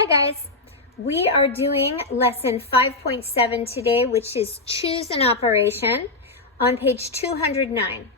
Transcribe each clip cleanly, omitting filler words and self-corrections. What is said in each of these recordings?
Hi guys, we are doing lesson 5.7 today, which is choose an operation on page 209.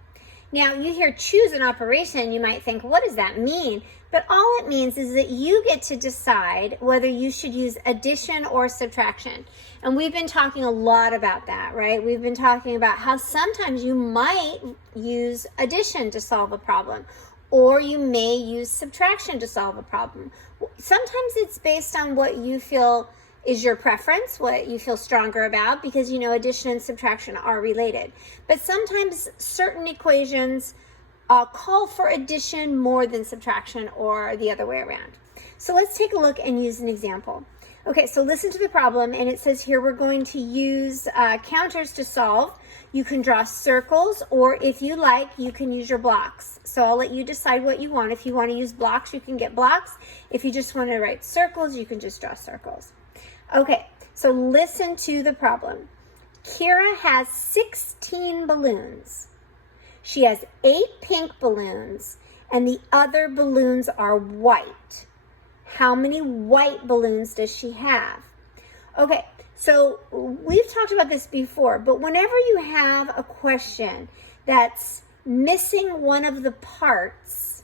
Now you hear choose an operation, you might think, what does that mean? But all it means is that you get to decide whether you should use addition or subtraction. And we've been talking a lot about that, right? We've been talking about how sometimes you might use addition to solve a problem, or you may use subtraction to solve a problem. Sometimes it's based on what you feel is your preference, what you feel stronger about, because you know addition and subtraction are related. But sometimes certain equations call for addition more than subtraction, or the other way around. So let's take a look and use an example. Okay, so listen to the problem, and it says here we're going to use counters to solve. You can draw circles, or if you like, you can use your blocks. So I'll let you decide what you want. If you want to use blocks, you can get blocks. If you just want to write circles, you can just draw circles. Okay, so listen to the problem. Kira has 16 balloons. She has 8 pink balloons, and the other balloons are white. How many white balloons does she have? Okay, so we've talked about this before, but whenever you have a question that's missing one of the parts,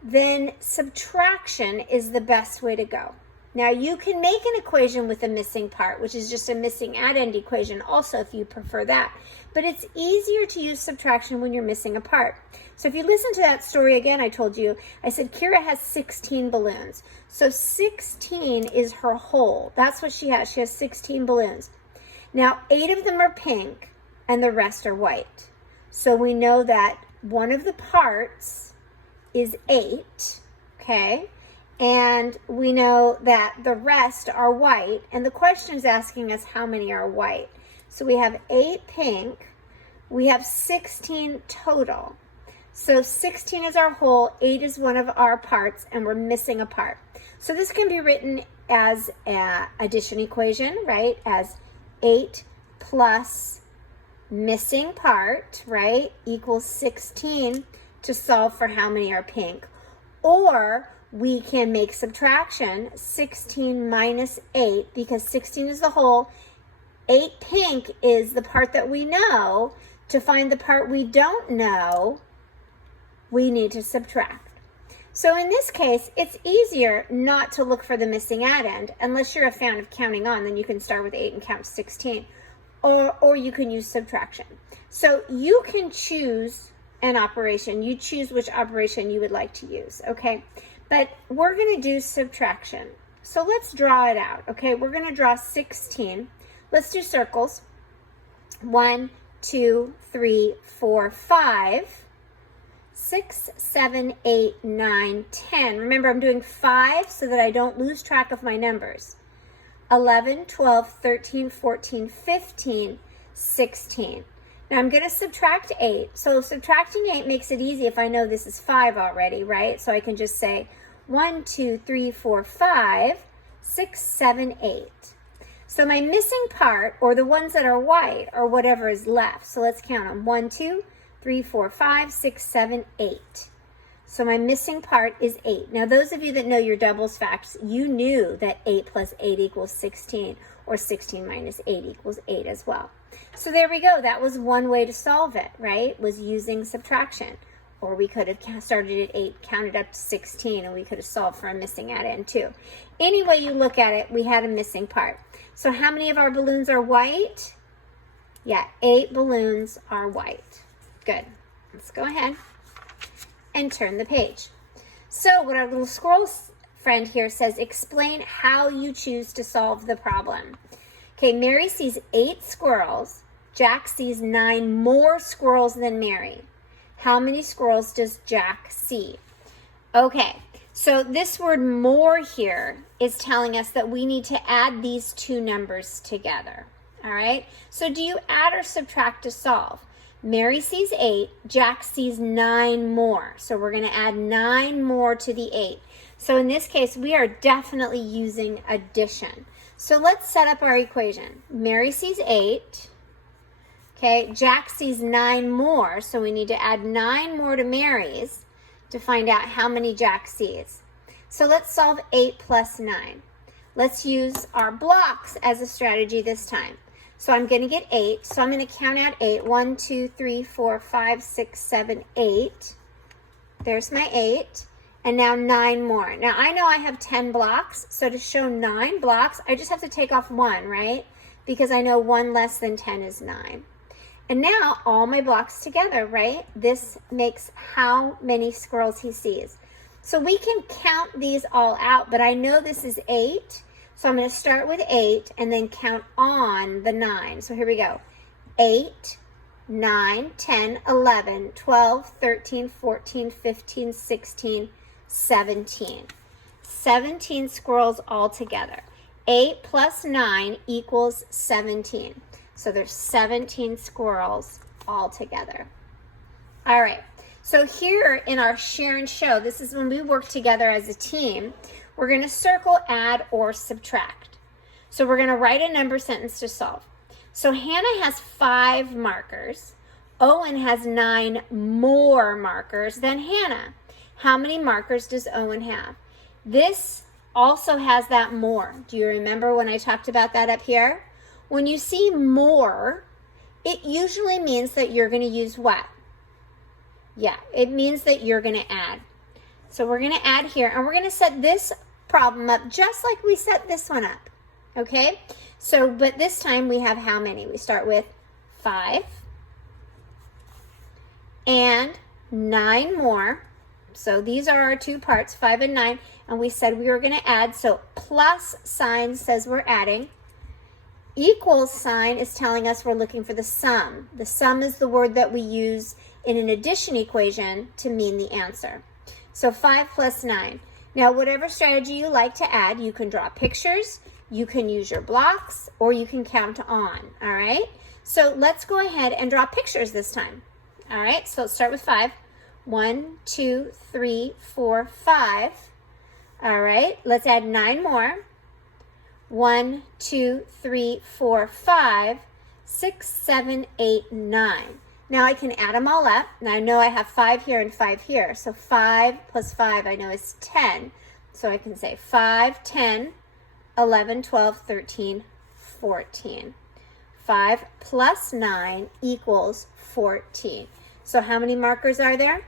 then subtraction is the best way to go. Now you can make an equation with a missing part, which is just a missing add-end equation also if you prefer that. But it's easier to use subtraction when you're missing a part. So if you listen to that story again, I told you, I said Kira has 16 balloons. So 16 is her whole. That's what she has. She has 16 balloons. Now 8 of them are pink and the rest are white. So we know that one of the parts is 8, okay? And we know that the rest are white, and the question is asking us how many are white. So we have 8 pink, we have 16 total. So 16 is our whole, 8 is one of our parts, and we're missing a part. So this can be written as an addition equation, right? As 8 plus missing part, right, equals 16 to solve for how many are pink. Or we can make subtraction, 16 minus 8, because 16 is the whole, 8 pink is the part that we know. To find the part we don't know, we need to subtract. So in this case, it's easier not to look for the missing add-end, unless you're a fan of counting on, then you can start with 8 and count to 16, or you can use subtraction. So you can choose an operation. You choose which operation you would like to use, okay? But we're going to do subtraction. So let's draw it out, okay? We're going to draw 16. Let's do circles. 1, 2, 3, 4, 5, 6, 7, 8, 9, 10. Remember, I'm doing 5 so that I don't lose track of my numbers. 11, 12, 13, 14, 15, 16. Now I'm going to subtract 8. So subtracting 8 makes it easy if I know this is 5 already, right? So I can just say 1, 2, 3, 4, 5, 6, 7, 8. So my missing part, or the ones that are white, are whatever is left. So let's count them. 1, 2, 3, 4, 5, 6, 7, 8. So my missing part is 8. Now those of you that know your doubles facts, you knew that 8 plus 8 equals 16, or 16 minus 8 equals 8 as well. So there we go. That was one way to solve it, right? Was using subtraction. Or we could have started at 8, counted up to 16, and we could have solved for a missing add-end too. Any way you look at it, we had a missing part. So how many of our balloons are white? Yeah, 8 balloons are white. Good. Let's go ahead and turn the page. So what our little squirrel friend here says, explain how you choose to solve the problem. Okay, Mary sees 8 squirrels. Jack sees 9 more squirrels than Mary. How many squirrels does Jack see? Okay, so this word more here is telling us that we need to add these two numbers together. All right, so do you add or subtract to solve? Mary sees 8, Jack sees 9 more. So we're going to add 9 more to the 8. So in this case, we are definitely using addition. So let's set up our equation. Mary sees 8. Okay, Jack sees 9 more, so we need to add 9 more to Mary's to find out how many Jack sees. So let's solve 8 plus 9. Let's use our blocks as a strategy this time. So I'm going to get 8. So I'm going to count out 8. 1, 2, 3, 4, 5, 6, 7, 8. There's my 8. And now 9 more. Now I know I have 10 blocks. So to show 9 blocks, I just have to take off 1, right? Because I know 1 less than 10 is 9. And now all my blocks together, right? This makes how many squirrels he sees. So we can count these all out, but I know this is 8. So I'm going to start with 8 and then count on the 9. So here we go. 8, 9, 10, 11, 12, 13, 14, 15, 16, 17. 17 squirrels all together. 8 plus 9 equals 17. So there's 17 squirrels all together. All right. So here in our share and show, this is when we work together as a team. We're going to circle, add, or subtract. So we're going to write a number sentence to solve. So Hannah has 5 markers. Owen has 9 more markers than Hannah. How many markers does Owen have? This also has that more. Do you remember when I talked about that up here? When you see more, it usually means that you're going to use what? Yeah, it means that you're going to add. So we're going to add here, and we're going to set this problem up just like we set this one up. Okay? So, but this time we have how many? We start with 5 and 9 more. So these are our 2 parts, 5 and 9, and we said we were going to add. So plus sign says we're adding. Equals sign is telling us we're looking for the sum. The sum is the word that we use in an addition equation to mean the answer. So 5 plus 9. Now, whatever strategy you like to add, you can draw pictures, you can use your blocks, or you can count on, all right? So let's go ahead and draw pictures this time. All right, so let's start with 5. 1, 2, 3, 4, 5. All right, let's add 9 more. 1, 2, 3, 4, 5, 6, 7, 8, 9. Now I can add them all up. Now I know I have 5 here and 5 here. So 5 plus 5 I know is 10. So I can say 5, 10, 11, 12, 13, 14. 5 plus 9 equals 14. So how many markers are there?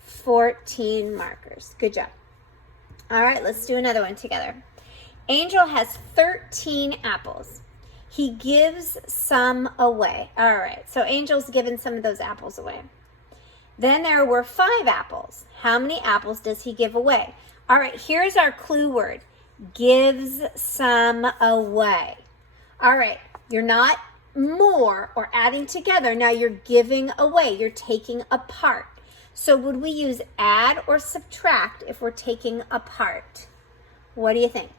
14 markers. Good job. All right, let's do another one together. Angel has 13 apples. He gives some away. All right, so Angel's given some of those apples away. Then there were 5 apples. How many apples does he give away? All right, here's our clue word. Gives some away. All right, you're not more or adding together. Now you're giving away. You're taking apart. So would we use add or subtract if we're taking apart? What do you think?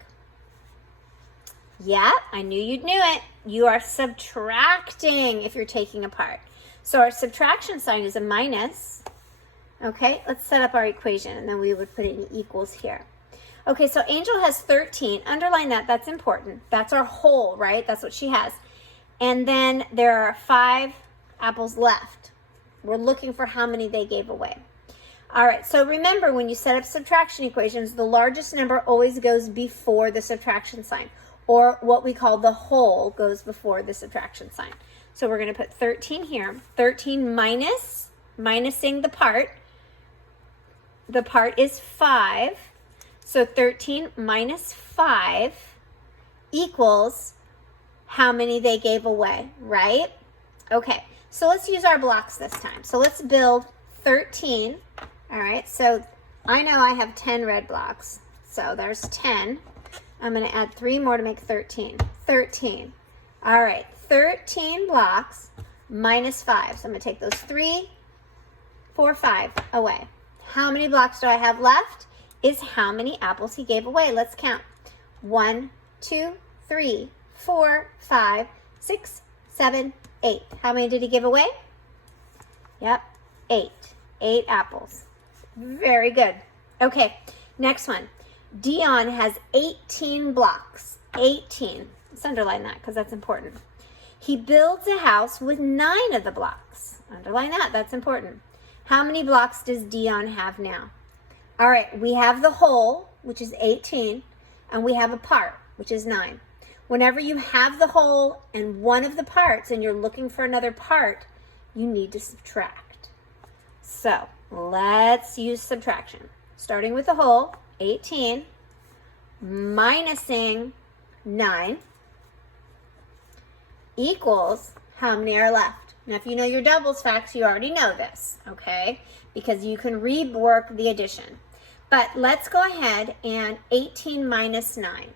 Yeah, I knew you'd knew it. You are subtracting if you're taking apart. So our subtraction sign is a minus. Okay, let's set up our equation, and then we would put in equals here. Okay, so Angel has 13. Underline that. That's important. That's our whole, right? That's what she has. And then there are 5 apples left. We're looking for how many they gave away. All right, so remember when you set up subtraction equations, the largest number always goes before the subtraction sign, or what we call the whole goes before the subtraction sign. So we're going to put 13 here. 13 minusing the part. The part is 5. So 13 minus 5 equals how many they gave away, right? Okay, so let's use our blocks this time. So let's build 13. All right, so I know I have 10 red blocks. So there's 10. I'm going to add 3 more to make 13. 13. All right, 13 blocks minus 5. So I'm going to take those 3, 4, 5 away. How many blocks do I have left? Is how many apples he gave away. Let's count. 1, 2, 3, 4, 5, 6, 7, 8. How many did he give away? Yep, 8. 8 apples. Very good. Okay, next one. Dion has 18 blocks. 18. Let's underline that because that's important. He builds a house with 9 of the blocks. Underline that. That's important. How many blocks does Dion have now? All right, we have the whole, which is 18, and we have a part, which is 9. Whenever you have the whole and one of the parts and you're looking for another part, you need to subtract. So let's use subtraction. Starting with the whole, 18, minusing 9 equals how many are left? Now, if you know your doubles facts, you already know this, okay? Because you can rework the addition. But let's go ahead and 18 minus 9.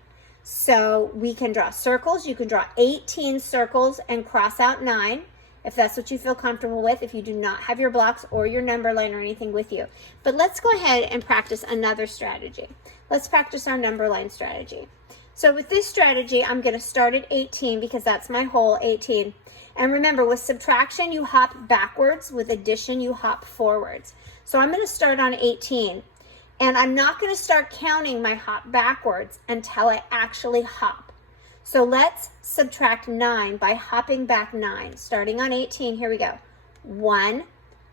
So we can draw circles. You can draw 18 circles and cross out 9 if that's what you feel comfortable with, if you do not have your blocks or your number line or anything with you. But let's go ahead and practice another strategy. Let's practice our number line strategy. So with this strategy, I'm going to start at 18 because that's my whole, 18. And remember, with subtraction, you hop backwards. With addition, you hop forwards. So I'm going to start on 18. And I'm not going to start counting my hop backwards until I actually hop. So let's subtract 9 by hopping back 9. Starting on 18, here we go. 1,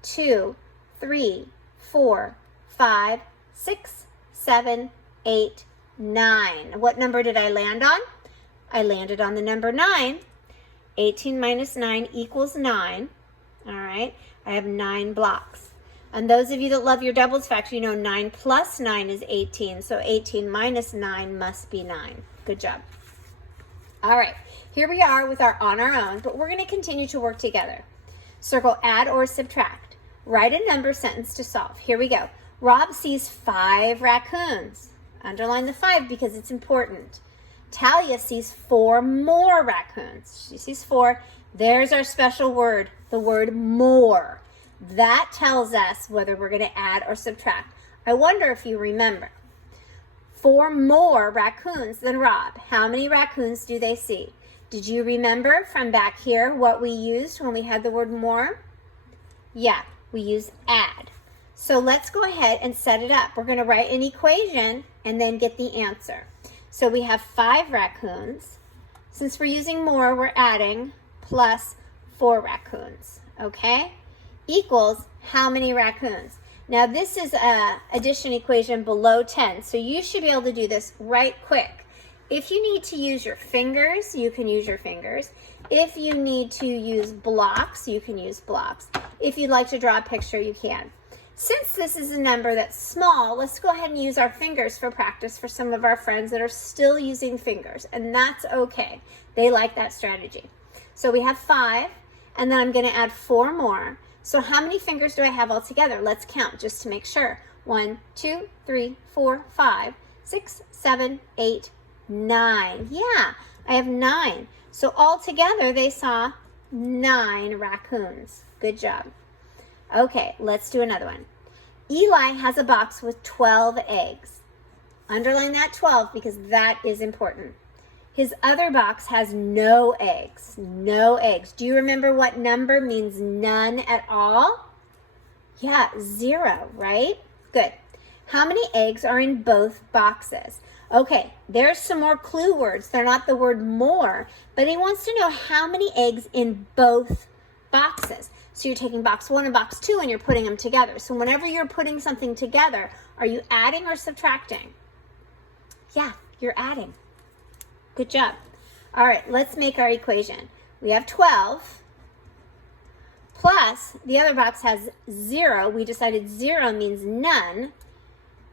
2, 3, 4, 5, 6, 7, 8, 9. What number did I land on? I landed on the number 9. 18 minus 9 equals 9. All right, I have 9 blocks. And those of you that love your doubles factor, you know 9 plus 9 is 18. So 18 minus 9 must be 9. Good job. All right, here we are with our on our own, but we're going to continue to work together. Circle add or subtract. Write a number sentence to solve. Here we go. Rob sees 5 raccoons. Underline the 5 because it's important. Talia sees 4 more raccoons. She sees 4. There's our special word, the word more. That tells us whether we're going to add or subtract. I wonder if you remember. 4 more raccoons than Rob. How many raccoons do they see? Did you remember from back here what we used when we had the word more? Yeah, we used add. So let's go ahead and set it up. We're going to write an equation and then get the answer. So we have 5 raccoons. Since we're using more, we're adding plus 4 raccoons, okay? Equals how many raccoons? Now this is a addition equation below 10, so you should be able to do this right quick. If you need to use your fingers, you can use your fingers. If you need to use blocks, you can use blocks. If you'd like to draw a picture, you can. Since this is a number that's small, let's go ahead and use our fingers for practice for some of our friends that are still using fingers, and that's okay. They like that strategy. So we have 5, and then I'm going to add 4 more. So how many fingers do I have all together? Let's count just to make sure. 1, 2, 3, 4, 5, 6, 7, 8, 9. Yeah, I have 9. So all together they saw 9 raccoons. Good job. Okay, let's do another one. Eli has a box with 12 eggs. Underline that 12 because that is important. His other box has no eggs. No eggs. Do you remember what number means none at all? Yeah, 0, right? Good. How many eggs are in both boxes? Okay, there's some more clue words. They're not the word more, but he wants to know how many eggs in both boxes. So you're taking box 1 and box 2 and you're putting them together. So whenever you're putting something together, are you adding or subtracting? Yeah, you're adding. Good job. All right, let's make our equation. We have 12 plus the other box has 0. We decided 0 means none,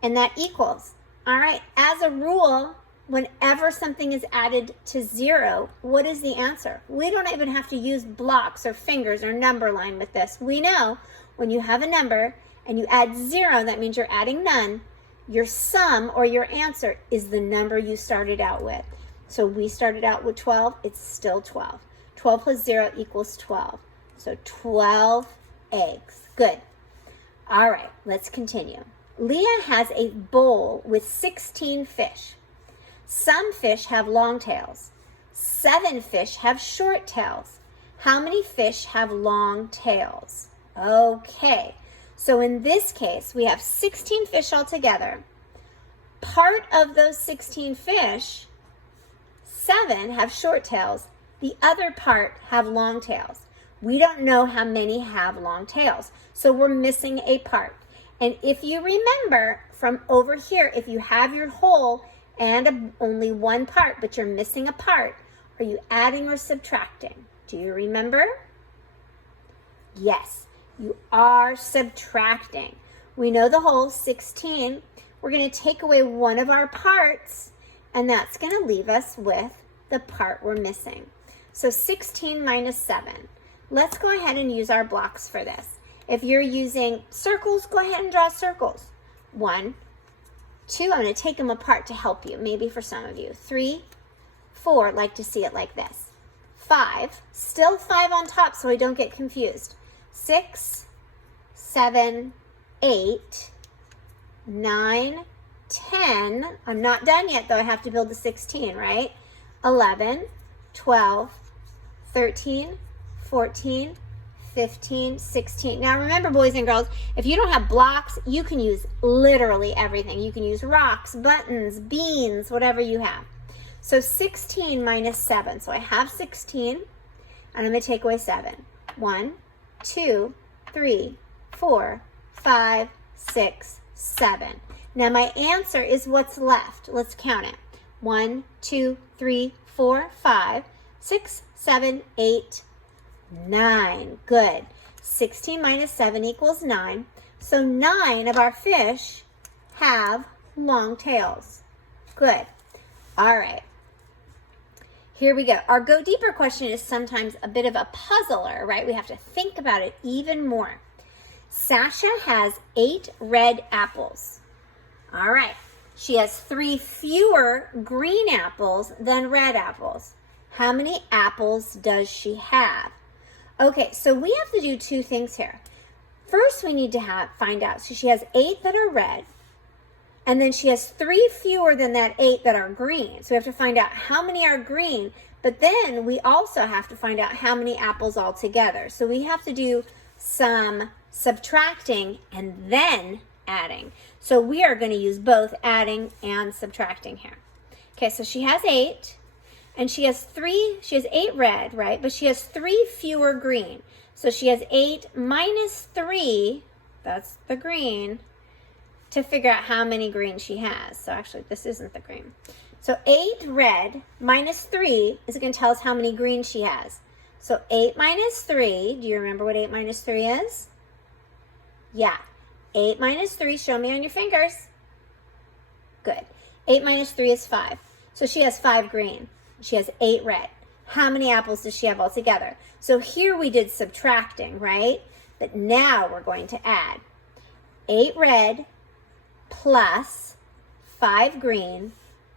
and that equals. All right, as a rule, whenever something is added to 0, what is the answer? We don't even have to use blocks or fingers or number line with this. We know when you have a number and you add 0, that means you're adding none. Your sum or your answer is the number you started out with. So we started out with 12, it's still 12. 12 plus 0 equals 12. So 12 eggs. Good. All right, let's continue. Leah has a bowl with 16 fish. Some fish have long tails. 7 fish have short tails. How many fish have long tails? Okay, so in this case, we have 16 fish altogether. Part of those 16 fish, 7 have short tails. The other part have long tails. We don't know how many have long tails, so we're missing a part. And if you remember from over here, if you have your whole and only one part, but you're missing a part, are you adding or subtracting? Do you remember? Yes, you are subtracting. We know the whole 16. We're going to take away one of our parts, and that's going to leave us with the part we're missing. So 16 minus 7. Let's go ahead and use our blocks for this. If you're using circles, go ahead and draw circles. 1, 2, I'm going to take them apart to help you, maybe for some of you. 3, 4, like to see it like this. 5, still 5 on top so I don't get confused. 6, 7, 8, 9, 10. I'm not done yet though, I have to build the 16, right? 11, 12, 13, 14, 15, 16. Now remember, boys and girls, if you don't have blocks, you can use literally everything. You can use rocks, buttons, beans, whatever you have. So 16 minus 7. So I have 16, and I'm going to take away 7. 1, 2, 3, 4, 5, 6, 7. Now my answer is what's left. Let's count it. 1, 2, 3, 4, 5, 6, 7, 8, 9. Good. 16 minus 7 equals 9. So 9 of our fish have long tails. Good. All right. Here we go. Our go deeper question is sometimes a bit of a puzzler, right? We have to think about it even more. Sasha has 8 red apples. All right. She has 3 fewer green apples than red apples. How many apples does she have? Okay, so we have to do 2 things here. First, we need to find out. So she has 8 that are red, and then she has 3 fewer than that 8 that are green. So we have to find out how many are green, but then we also have to find out how many apples altogether. So we have to do some subtracting and then adding. So we are going to use both adding and subtracting here. Okay, so she has 8. And she has 8 red, right? But she has 3 fewer green. So she has 8 minus 3, that's the green, to figure out how many green she has. So actually, this isn't the green. So 8 red minus 3 is going to tell us how many green she has. So 8 minus 3, do you remember what 8 minus 3 is? Yeah. 8 minus 3, show me on your fingers. Good. 8 minus 3 is 5. So she has 5 green. She has 8 red. How many apples does she have altogether? So here we did subtracting, right? But now we're going to add 8 red plus 5 green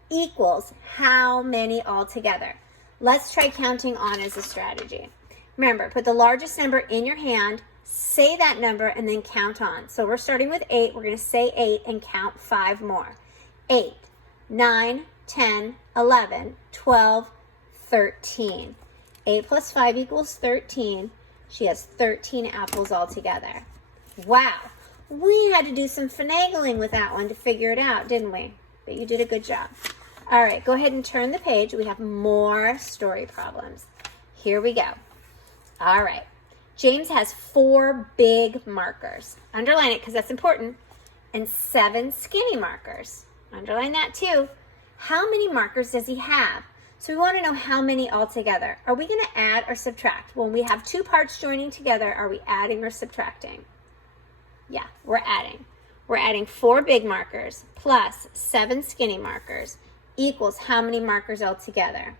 equals how many altogether? Let's try counting on as a strategy. Remember, put the largest number in your hand, say that number, and then count on. So we're starting with 8. We're going to say 8 and count 5 more. 8, 9, 10, 11, 12, 13. 8 plus 5 equals 13. She has 13 apples altogether. Wow. We had to do some finagling with that one to figure it out, didn't we? But you did a good job. All right, go ahead and turn the page. We have more story problems. Here we go. All right. James has 4 big markers. Underline it because that's important. And 7 skinny markers. Underline that too. How many markers does he have? So we want to know how many altogether. Are we going to add or subtract? When we have 2 parts joining together, are we adding or subtracting? Yeah, we're adding. We're adding 4 big markers plus 7 skinny markers equals how many markers altogether?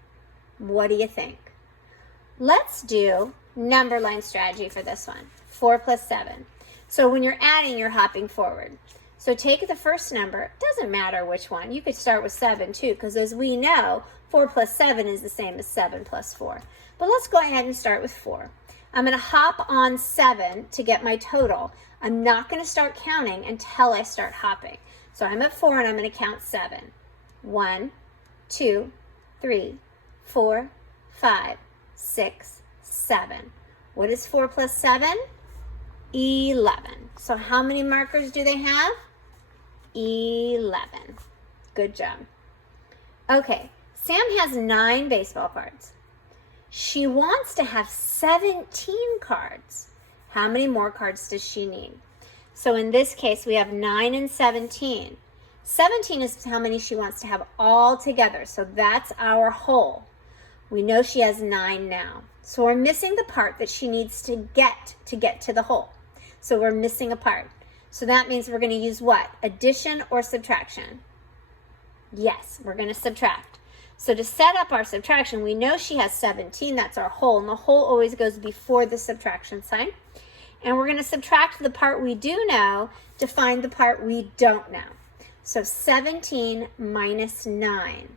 What do you think? Let's do number line strategy for this one. 4 plus 7. So when you're adding, you're hopping forward. So take the first number. It doesn't matter which one. You could start with 7 too, because as we know, 4 plus 7 is the same as 7 plus 4. But let's go ahead and start with 4. I'm going to hop on 7 to get my total. I'm not going to start counting until I start hopping. So I'm at 4 and I'm going to count 7. 1, 2, 3, 4, 5, 6, 7. What is 4 plus 7? 11. So how many markers do they have? 11. Good job. Okay, Sam has 9 baseball cards. She wants to have 17 cards. How many more cards does she need? So in this case, we have 9 and 17. 17 is how many she wants to have all together. So that's our whole. We know she has 9 now. So we're missing the part that she needs to get to the whole. So we're missing a part. So that means we're going to use what? Addition or subtraction? Yes, we're going to subtract. So to set up our subtraction, we know she has 17. That's our whole. And the whole always goes before the subtraction sign. And we're going to subtract the part we do know to find the part we don't know. So 17 minus 9.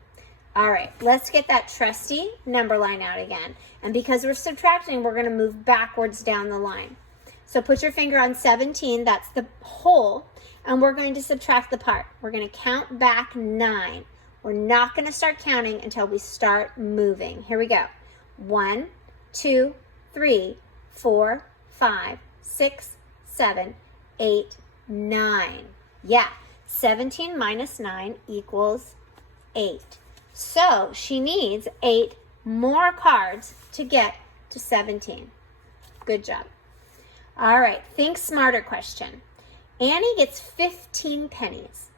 All right, let's get that trusty number line out again. And because we're subtracting, we're going to move backwards down the line. So put your finger on 17, that's the whole, and we're going to subtract the part. We're going to count back 9. We're not going to start counting until we start moving. Here we go. 1, 2, 3, 4, 5, 6, 7, 8, 9. Yeah, 17 minus 9 equals 8. So she needs 8 more cards to get to 17. Good job. All right, think smarter question. Annie gets 15 pennies.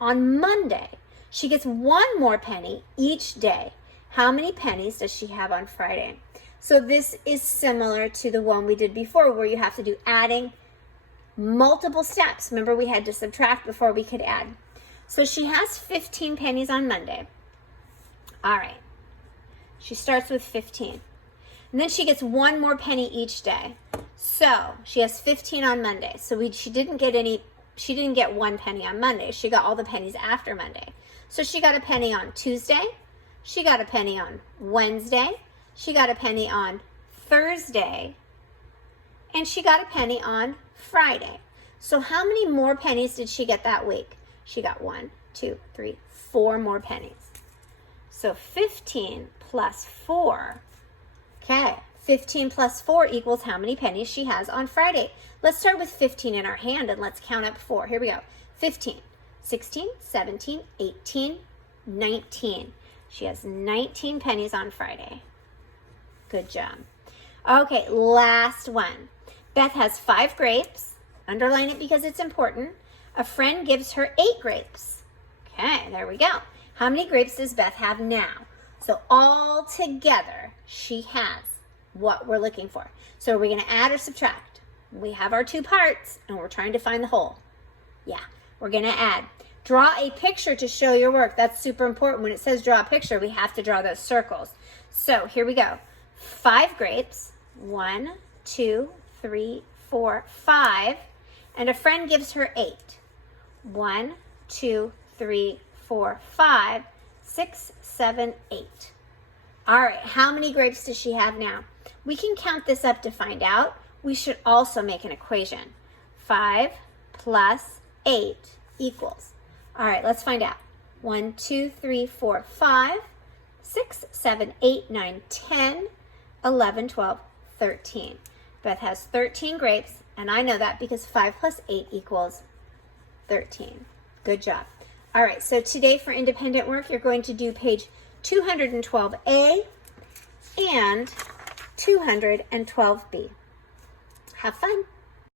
On Monday, she gets 1 more penny each day. How many pennies does she have on Friday? So this is similar to the one we did before where you have to do adding multiple steps. Remember, we had to subtract before we could add. So she has 15 pennies on Monday. All right. She starts with 15. And then she gets 1 more penny each day. So she has 15 on Monday. So she didn't get 1 penny on Monday. She got all the pennies after Monday. So she got a penny on Tuesday. She got a penny on Wednesday. She got a penny on Thursday. And she got a penny on Friday. So how many more pennies did she get that week? She got 1, 2, 3, 4 more pennies. So 15 plus 4. Okay, 15 plus 4 equals how many pennies she has on Friday. Let's start with 15 in our hand and let's count up 4. Here we go. 15, 16, 17, 18, 19. She has 19 pennies on Friday. Good job. Okay, last one. Beth has 5 grapes. Underline it because it's important. A friend gives her 8 grapes. Okay, there we go. How many grapes does Beth have now? So all together, she has what we're looking for. So are we going to add or subtract? We have our 2 parts, and we're trying to find the whole. Yeah, we're going to add. Draw a picture to show your work. That's super important. When it says draw a picture, we have to draw those circles. So here we go. 5 grapes. 1, 2, 3, 4, 5. And a friend gives her 8. 1, 2, 3, 4, 5, 6, 7, 8. All right, how many grapes does she have now? We can count this up to find out. We should also make an equation. 5 plus 8 equals. All right, let's find out. 1, 2, 3, 4, 5, 6, 7, 8, 9, 10, 11, 12, 13. Beth has 13 grapes, and I know that because 5 plus 8 equals 13. Good job. All right, so today for independent work, you're going to do page 212A and 212B. Have fun.